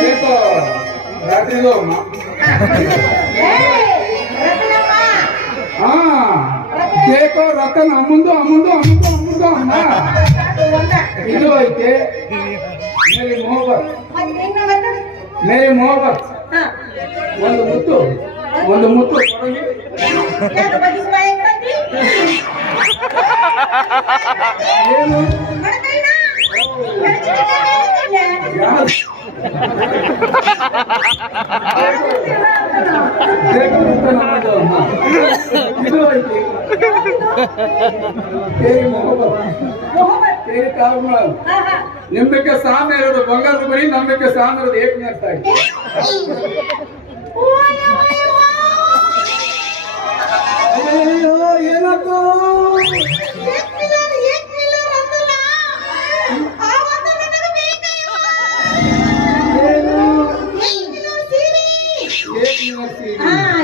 देखो रात्रि लो हाँ देखो रतन अमुंदो अमुंदो अमुंदो अमुंदो अम्मा ಇದು ಐತೆ ಮೇರಿ ಮೊಹಬ್ಬತ್ ಒಂದು ಮುತ್ತು ಕೊಡಲಿ ಏನು ಇದು ಐತಿ ಮೇರಿ ಮೊಹಬ್ಬತ್ तेरे कारण ನಂಬಿಕೆ ಸಾಮೆ ಇರೋದು ಬಂಗಾರದ ಬರೀ ನಂಬಿಕೆ ಸಾಮೆ ಇರೋದು ಏಕನೇ ಅರ್ಥ ಆಯ್ತು ಏನಾಯ್ತು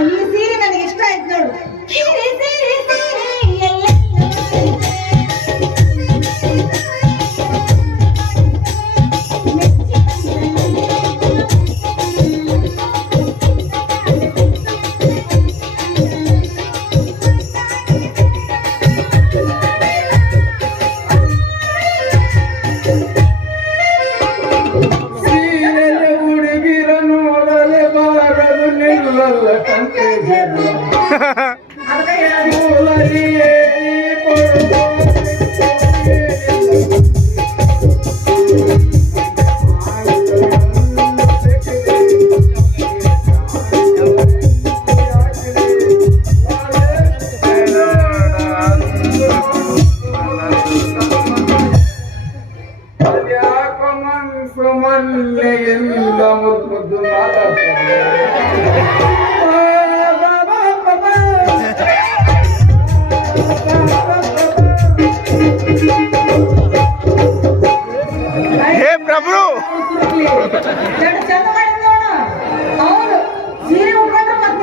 ಈ ಸೀರೆ ನನಗೆ ಇಷ್ಟ ಆಯ್ತು ನೋಡು ಮುದ್ದು ಮಾತಾಡ್ತಾರೆ ಪ್ರಭು ಅವನು ಸೀರೆ ಉಟ್ಕೊಂಡ್ರೆ ಮತ್ತೆ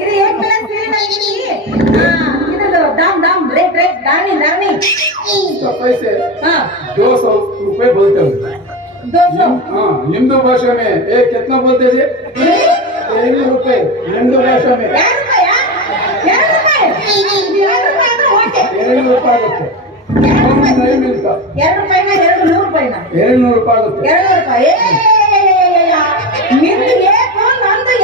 ಇದು ಏನ್ ಮೇಲೆ ಸೀರೆ ಇದು दाम दाम रेट रेट दानी दानी इसका पैसे हाँ 200 रुपए बोलते हैं 200 हाँ हिंदू भाषा में ये कितना बोलते हैं 2 रुपए हिंदू भाषा में 2 रुपए आಗುತ್ತೆ कम नहीं मिलता 2 ರೂಪಾಯಿನ 200 ರೂಪಾಯಿನ 200 ರೂಪಾಯಿ ಆಗುತ್ತೆ 200 ರೂಪಾಯಿ ನಿಮ್ಗೆ ಏಕೋ ನಂದು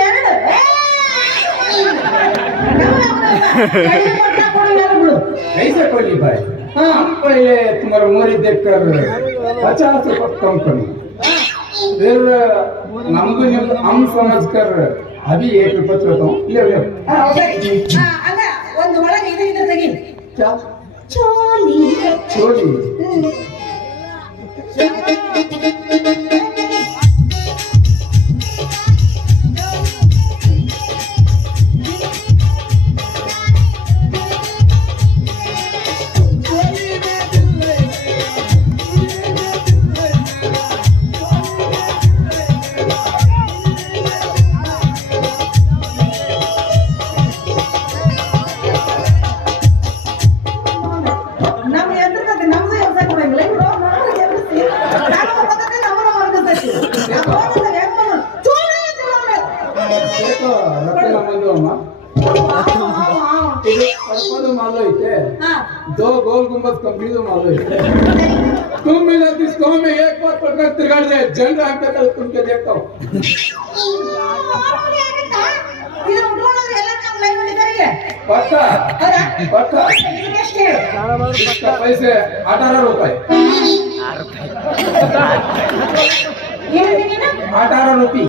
2 ऐसे कोई भाई हम पहले तुम्हारा मोरी देखकर 50 रुपए कम करी फिर नमको हम समझकर अभी 1 रुपए देता हूँ ले ले ಅಲ್ಲ ಒಂದು ಒಳಗೆ ಇದು ತೆಗಿ क्या ಚೋಲಿ चोली मालो है दो गोल गुंबद कंप्लीट मालो है तुम मिला इस गांव में एक बार पकड़ तिरगाड़ दे जंग आके कल तुमके देखता हूँ पक्का पक्का इसका पैसे 18 रुपए 18 रुपये